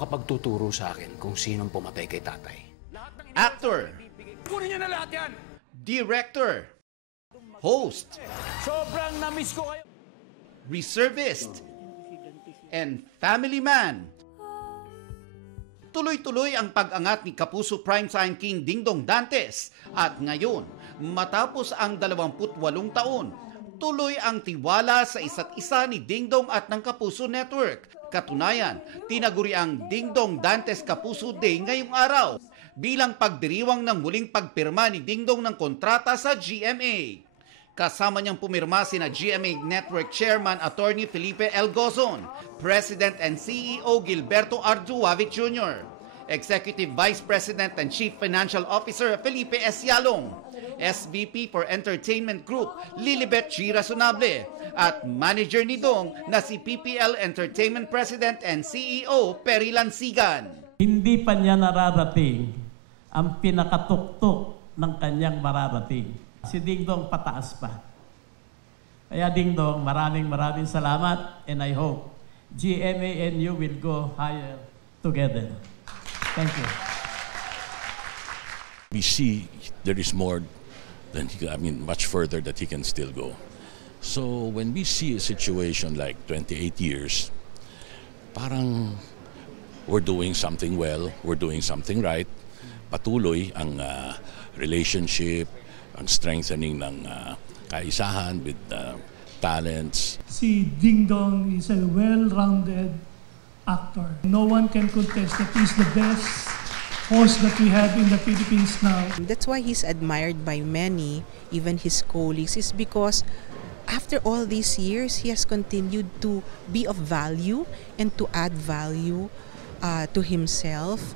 makapagtuturo sa akin kung sinong pumatay kay tatay. Actor, Kunin niyo na lahat yan! director, host, Sobrang na-miss ko kayo! reservist, and family man. Tuloy-tuloy ang pag-angat ni Kapuso Primetime King Dingdong Dantes at ngayon, matapos ang 28 taon, tuloy ang tiwala sa isa't isa ni Dingdong at ng Kapuso Network. Katunayan, tinaguri ang Dingdong Dantes Kapuso Day ngayong araw bilang pagdiriwang ng muling pagpirma ni Dingdong ng kontrata sa GMA. Kasama niyang pumirma sina GMA Network Chairman Attorney Felipe L. Gozon, President and CEO Gilberto Arduavit Jr., Executive Vice President and Chief Financial Officer Felipe S. Yalong, SVP for Entertainment Group Lilibet G. Razonable, at manager ni Dong na si PPL Entertainment President and CEO Perry Lansigan. Hindi pa niya nararating ang pinakatuktok ng kanyang mararating. Si Dingdong pataas pa. Kaya Dingdong, maraming salamat, and I hope GMA and you will go higher together. Thank you. We see there is more than much further that he can still go. So when we see a situation like 28 years, parang we're doing something well, we're doing something right. Patuloy ang relationship, ang strengthening ng kaisahan with talents. Si Dingdong is a well-rounded actor. No one can contest that he's the best host that we have in the Philippines now. That's why he's admired by many, even his colleagues, is because after all these years, he has continued to be of value and to add value to himself.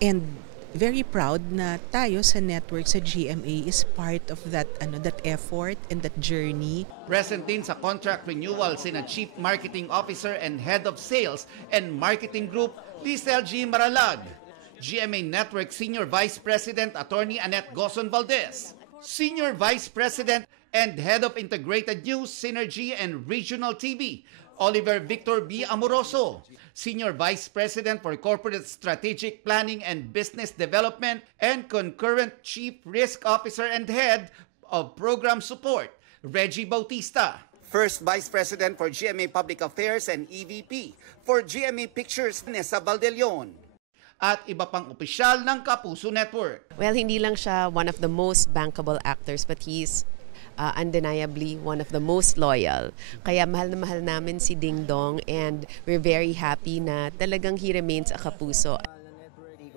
And very proud na tayo sa network, sa GMA, is part of that effort and that journey. Present din sa contract renewal sina Chief Marketing Officer and Head of Sales and Marketing Group Lizelle G. Maralag, GMA Network Senior Vice President Attorney Annette Gozon Valdez, Senior Vice President and Head of Integrated News, Synergy and Regional TV Oliver Victor B. Amoroso, Senior Vice President for Corporate Strategic Planning and Business Development and Concurrent Chief Risk Officer and Head of Program Support, Reggie Bautista. First Vice President for GMA Public Affairs and EVP for GMA Pictures, Nessa Valdelion. At iba pang opisyal ng Kapuso Network. Well, hindi lang siya one of the most bankable actors, but he's undeniably one of the most loyal. Kaya mahal na mahal namin si Dingdong, and we're very happy na talagang he remains a Kapuso.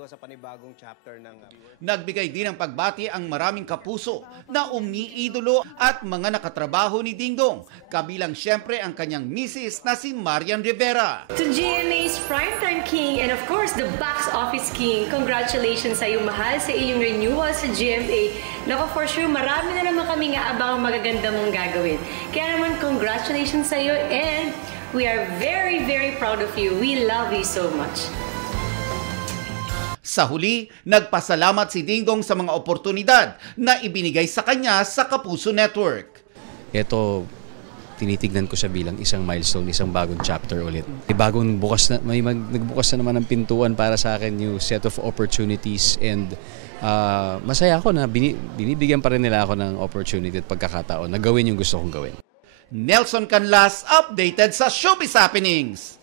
Sa panibagong chapter ng Nagbigay din ng pagbati ang maraming kapuso na umiidolo at mga nakatrabaho ni Dingdong, kabilang siyempre ang kanyang misis na si Marian Rivera. To GMA's Primetime King and of course the Box Office King, congratulations sa iyong mahal sa iyong renewal sa GMA. Naku, for sure, marami na naman kami nga abang magaganda mong gagawin. Kaya naman, congratulations sa iyo, and we are very, very proud of you. We love you so much. Sa huli, nagpasalamat si Dingdong sa mga oportunidad na ibinigay sa kanya sa Kapuso Network. Ito, tinitignan ko siya bilang isang milestone, isang bagong chapter ulit. Nagbukas na naman ng pintuan para sa akin, new set of opportunities, and masaya ako na binibigyan pa rin nila ako ng opportunity at pagkakataon na gawin yung gusto kong gawin. Nelson Canlas, updated sa Showbiz Happenings.